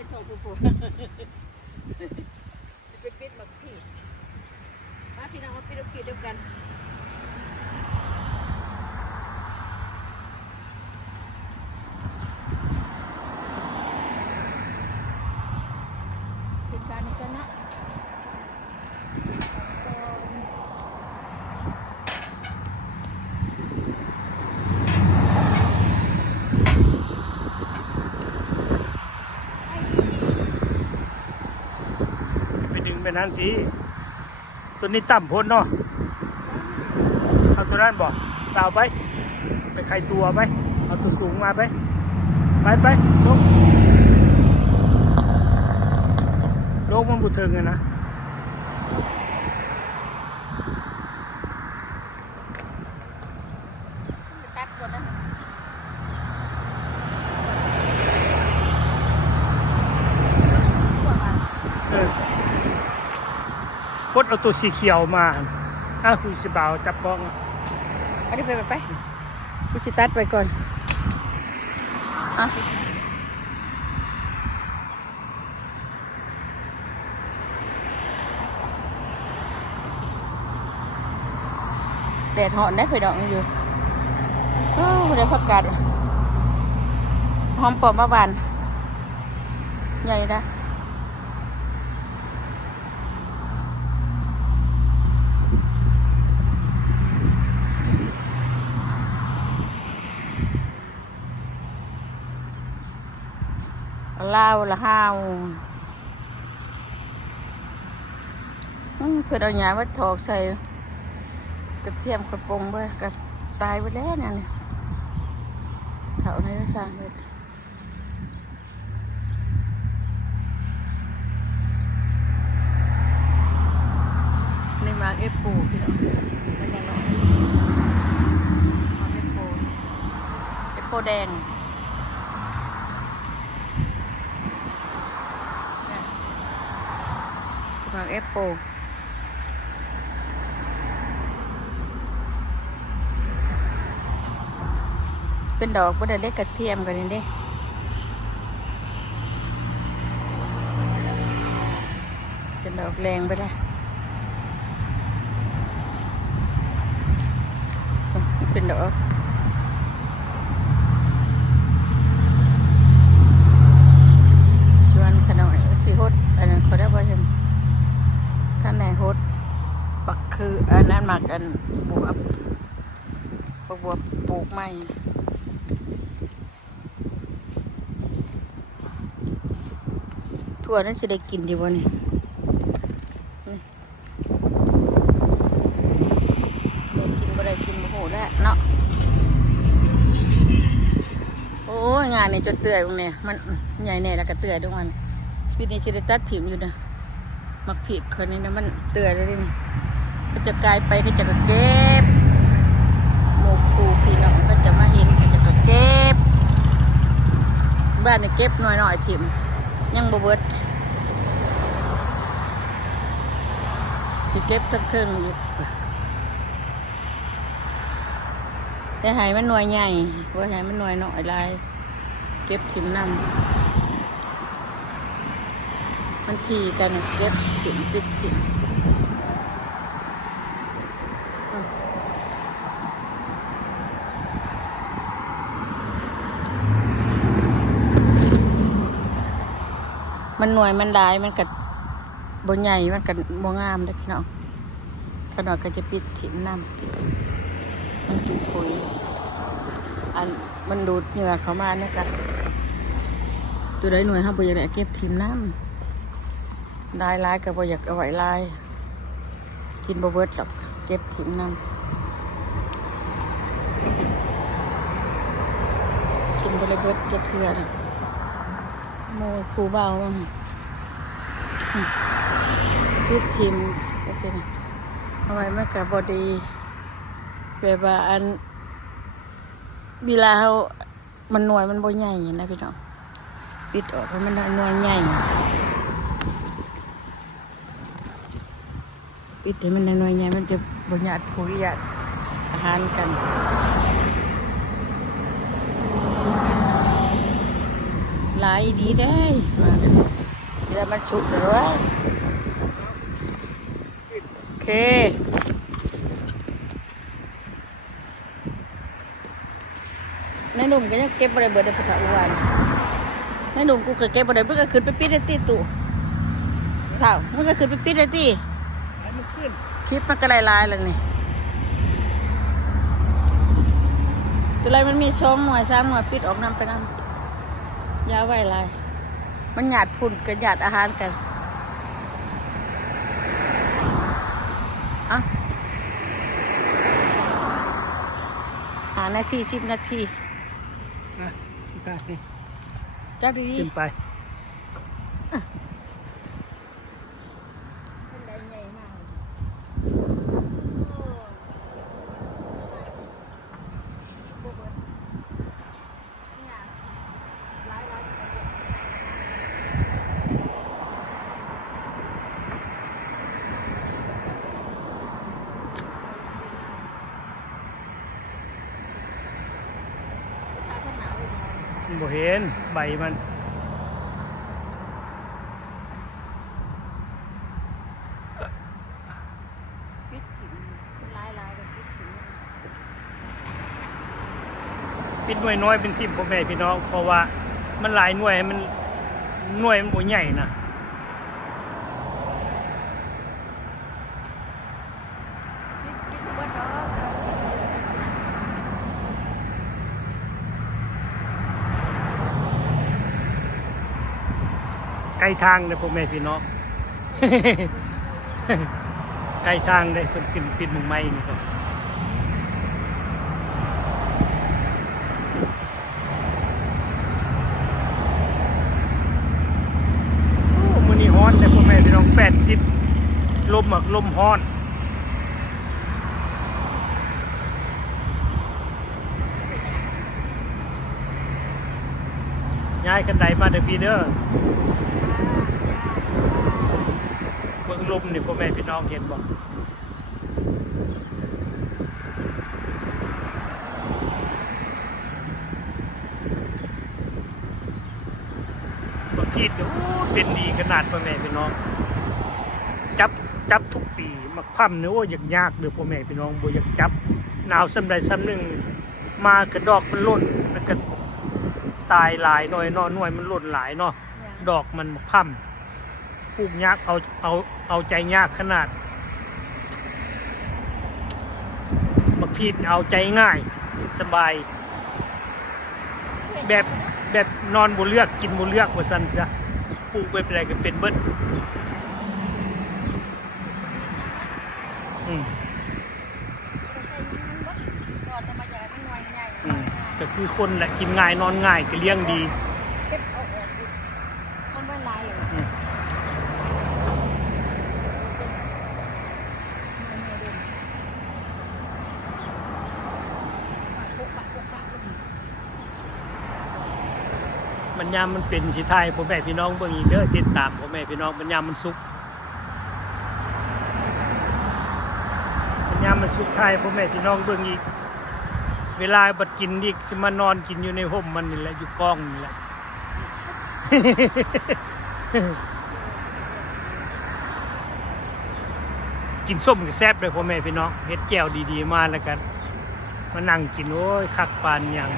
เลยโถปุ๊บไปปิดมาพี่มาพี่น้องมาปิดปิดด้วยกันปิดการนี้กันนะเป็นนั้นทีตัวนี้ต่ำพ้นเนาะเอาตัวนั้นบอกเอาไปใครตัวไปเอาตัวสูงมาไปลงมันบุถึงนะตัดก่อนนะพดเอาตัวสีเขียวมาคุณจะเบาจับกล้องอันนี้ไปกูจะตัดไปก่อนอ่ะแดดหอนได้เผยดอกอยู่เดี๋ยวผักกาดหอมปอมมาบานใหญ่นะลาวละห้าวเพื่อนเอาหยามาถอกใส่กระเทียมกระปงไปกับตายไปแล้วเนี่ยเท่านี้ก็สร้างเลยในมาเอฟปูพี่น้องมันยังน้อยมาเอฟปูแดงมาเอฟปูเป็นดอกบ่ได้เล็กกระเทียมกันนี่เด้เป็นดอกแรงไปได้เป็นดอกชวนขน่อยสิฮดอันนั้นเขาได้บ่เห็นท่านไหนฮดปักคืออันนั้นหมักกันบวปลูกใหม่ทั่วนั้นจะได้กินดีวะนี่ได้กินบ่โหแล้วเนาะโอ้ยงานนี่จะเตื่อยตรงนี้มันใหญ่แน่แล้วก็เตื่อยด้วยมันปีนี้จะได้ตัดถิ่มอยู่นะมักผิดคนนี้นะมันเตื่อยเลยนี่ก็จะกลายไปก็จะเก็บหมูคูพี่น้องก็จะมาเห็นก็จะเก็บบ้านนี่เก็บหน่อยถิ่มยังบ่เบิดสิเก็บทั้งเทิงอีกได้หายมันหน่วยใหญ่ว่าหายมันหน่วยน้อยลายเก็บถิ่มน้ำมันทีกันเก็บถิ่มปิดถิ่มมันหน่วยมันลายมันกัดบนใหญ่มันกัดบงามเลยพี่น้องขนาดก็จะปิดถิ่มน้ำมันกินปุ๋ยอันมันดูดเหงื่อเขามาเนี่ยกันตัวใดหน่วยห้าบ่อยากได้เก็บถิ่มน้ำลายกับบ่อยากเอาไว้ลายกินบ่เบิดหรอกเก็บถิ่มน้ำกินบ่ได้เบิดจะเทื่อนะโมครูเบาพิดทิมโอเคนะเอาไว้ไม่กับบอดีแบบว่าอันเวลามันหน่วยมันบ่ใหญ่นะพี่น้องปิดออกเพราะมันหน่วยใหญ่ปิดให้มันหน่วยใหญ่มันจะบ่หยาดปุ๋ยหยาดอาหารกัน หลายดีได้เดี๋ยวมันสุกเลยวะโอเคนายหนุ่มก็ยังเก็บอะไรเบิดในภาษาอุบลนายหนุ่มกูก็เก็บอะไรเพื่อก็ขึ้นไปปิดได้ตีตู่เท่ามันก็ขึ้นไปปิดได้ตี ให้มันขึ้น คลิปมันก็ลายๆแล้วนี่ตัวไรมันมี2 หน่วย3 หน่วยปิดออกนำไปนำยาไว้ลายมันหยาดพุ่นกับหยาดอาหารกันอ่ะ5 นาที10 นาที นะพี่ตานี่ จับดี ขึ้นไป บ่เห็นใบมันปิดหน่วยน้อยเป็นทีมพ่อแม่พี่น้องเพราะว่ามันหลายหน่วยมันหน่วยมันบ่ใหญ่นะไกลทางเลยพ่อแม่พี่น้อง ไกลทางเลยเพิ่นขึ้นปิดหมู่ไม้นี่ครับโอ้มื้อนี้ร้อนเด้อพ่อแม่พี่น้อง80ลมลมร้อนย้ายกันไดมาเด้อพี่เด้อเบิ่งลมนี่พ่อแม่พี่น้องเห็นบ่บางทีดูเป็นดีขนาดพ่อแม่พี่น้องจับทุกปีมักพั่มเนี่ยโอ้ยากเด้อพ่อแม่พี่น้องบ่อยากจับหนาวซ้ำใดซ้ำหนึ่งมากระดอกมันหล่นแล้วก็ตายหลายหน่อยเนาะหน่วยมันหล่นหลายเนาะดอกมันมักพั่มปลูกยากเอาใจยากขนาดบักพีดเอาใจง่ายสบายแบบนอนบ่เลือกกินบ่เลือกว่าซั่นซะปลูกไปเป็นไรก็เป็นเบิดก็คือคนแหละกินง่ายนอนง่ายก็เลี้ยงดีมันยามมันเป็นสิไทยพ่อแม่พี่น้องเบิ่งอีกเด้อติดตามพ่อแม่พี่น้องมันยามมันสุกมันยามมันสุกไทยพ่อแม่พี่น้องเบิ่งอีกเวลาบัดกินอีกสิมานอนกินอยู่ในห่มมันนี่แหละอยู่กองนี่แหละ กินส้มกับแซ่บเลยพ่อแม่พี่น้องเฮ็ดแจ่วดีๆมาแล้วกันมานั่งกินโอ้ยคักปานหยัง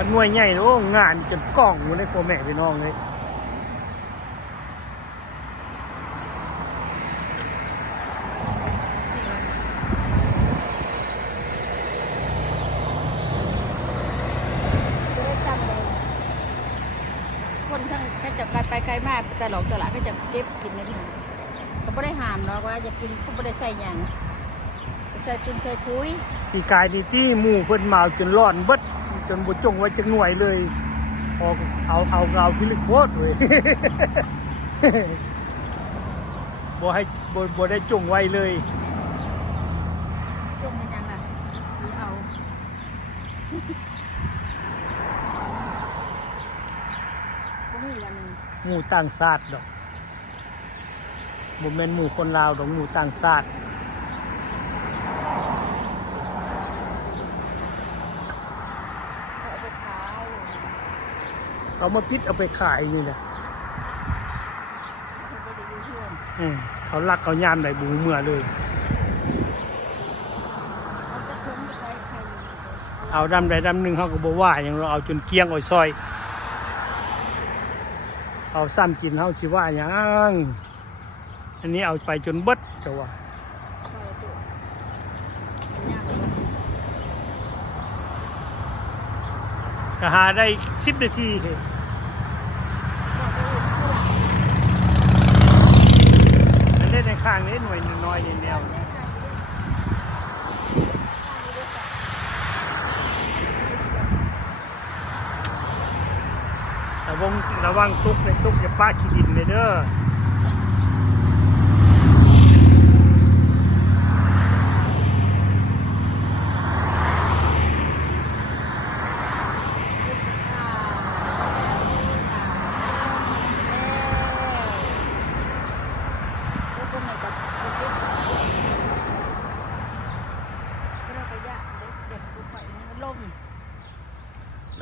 มันหน่วยใหญ่โอ้งานจนกล้องอยู่ในพ่อแม่พี่น้องเลยคนทั้งก็จะไปไกลมากแต่หลอกตลาดก็จะเก็บกินในที่เขาไม่ได้ห้ามเนาะว่าจะกินเขาไม่ได้ใส่หยังใส่ตุนใส่ปุ๋ยปีกายนี่ที่หมู่เพิ่นมาจนร้อนเบิดจนบ่จงไว้จักหน่วยเลยพอเอาเงาพิลึกโพดเว้ย บ่ได้จงไว้เลย หมู่ต่างชาติดอกบ่แม่นหมู่คนลาวดอกหมู่ต่างชาติเอาไปขาย เอามาปิดเอาไปขายนี่แหละ เขาไม่ได้อยู่เพื่อน เขารักเขายามได้บูเมื่อเลย เขาจะคุ้มจะไปใคร เอาดำใดดำหนึ่งเขาก็บอกว่าอย่างเราเอาจนเกลี้ยงอ่อยซอย เอาซ้ำกินเขาสิว่าอย่างอันนี้เอาไปจนเบิดจะว่า เขาตัวย่างเลย ก็หาได้10 นาทีเลยอันเล่นในข้างนี้หน่วยน้อยๆแนวแต่วงระวังตุกในตุกอย่าป้าขี้ดินเลยเด้อ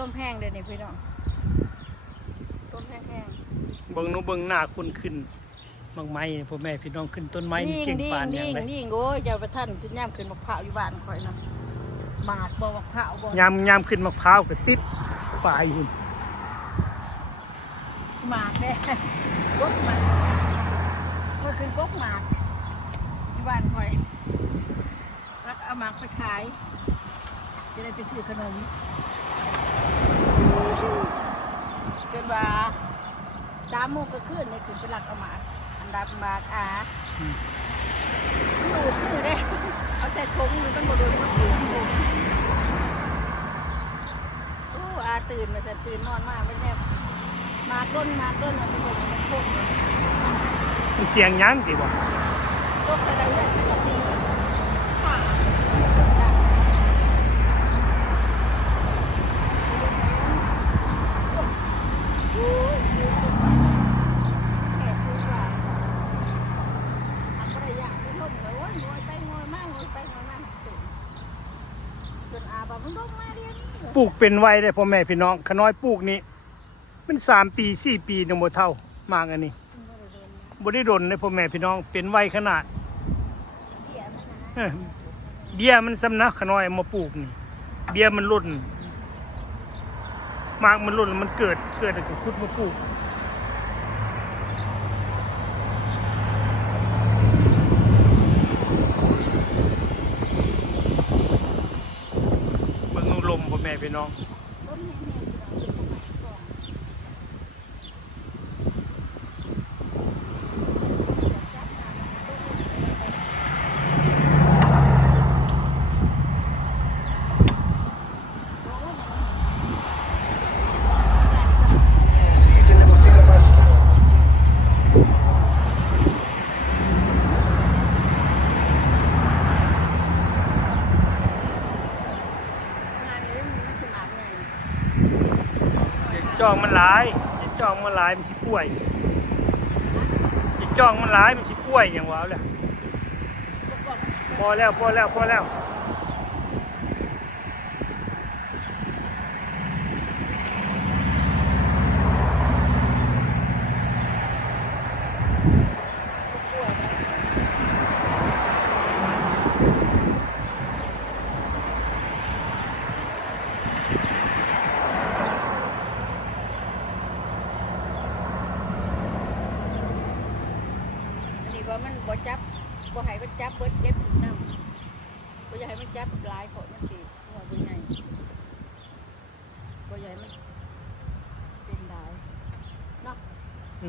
ลมแห้งเดี๋ยวนี้พี่น้องลมแห้ง เบิ่งหนูเบิ่งหน้าคนขึ้นบางไม้พ่อแม่พี่น้องขึ้นต้นไม้ ๆ นี่เก่งปานอย่างไร นิ่งโอ้ยอย่าไปท่านขึ้นย่ำขึ้นมะพร้าวอยู่บ้านคอยนะหมากบ่มะพร้าวบ่ ยามขึ้นมะพร้าวก็ติดป่าอยู่ หมากเด้กกหมากคอยขึ้นกกหมากอยู่บ้านคอยแล้วก็เอาหมากไปขายจะได้ไปซื้อขนมจนว่า3 โมงก็ขึ้นเลยขึ้นไปหลักเอาหมากอันดับหมากดูดมือได้เอาใส่ถุงมันต้องโดนมันถือตื่นมาแต่ตื่นนอนมากไม่แน่มาต้นมันเป็นคนมันโคตร มันเสียงหยังติบ่ ตกอะไรอย่างนี้สิค่ะแค่ชูว่าทำอะไรอย่างนี้ล่มเลยว่างอยไปงอยมากงอยไปงอยมากจนอาบอกมันลงมาเรียน ปลูกเป็นไว้ได้พ่อแม่พี่น้องขน้อยปลูกนี่มัน3 ปี4 ปียังบ่เท่ามากอันนี้บ่ได้ดนเลยพ่อแม่พี่น้องเป็นไว้ขนาดเบี้ยมันสำนักขน้อยเอามาปลูกนี่เบี้ยมันล่นมากมันล่นมันเกิดแล้วก็ขุดมาปลูกเบิ่งเอาลมพ่อแม่พี่น้องจ้องมันหลายอย่าจ้องมันหลายมันสิป่วยอย่าจ้องมันหลายมันสิป่วยอย่างว่าเลยพอแล้วมันบ่จับบ่ให้มันจับเบิดเก็บถุงน้ำบ่อยากให้มันจับลายของมันสิหัวบ่ใหญ่บ่อยากให้มันเป็นลายเนาะหั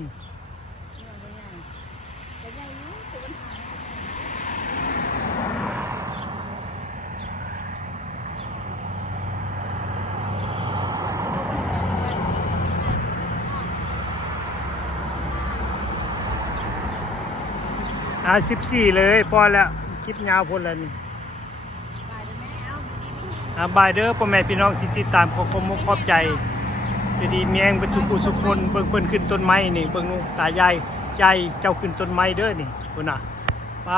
วบ่ใหญ่แต่ใหญ่อยู่ตัวมันหาย 14เลยพอแล้วคลิปยาวพ้นแล้วนี่ บายเด้อแม่เอาดีๆ บายเด้อพ่อแม่พี่น้องที่ติดตามขอบใจ ดีๆแมงเป็นสุกุสุคนเบิ่งเพิ่นขึ้นต้นไม้นี่เบิ่งนู่นตายายยายเจ้าขึ้นต้นไม้เด้อนี่พุ่นน่ะไป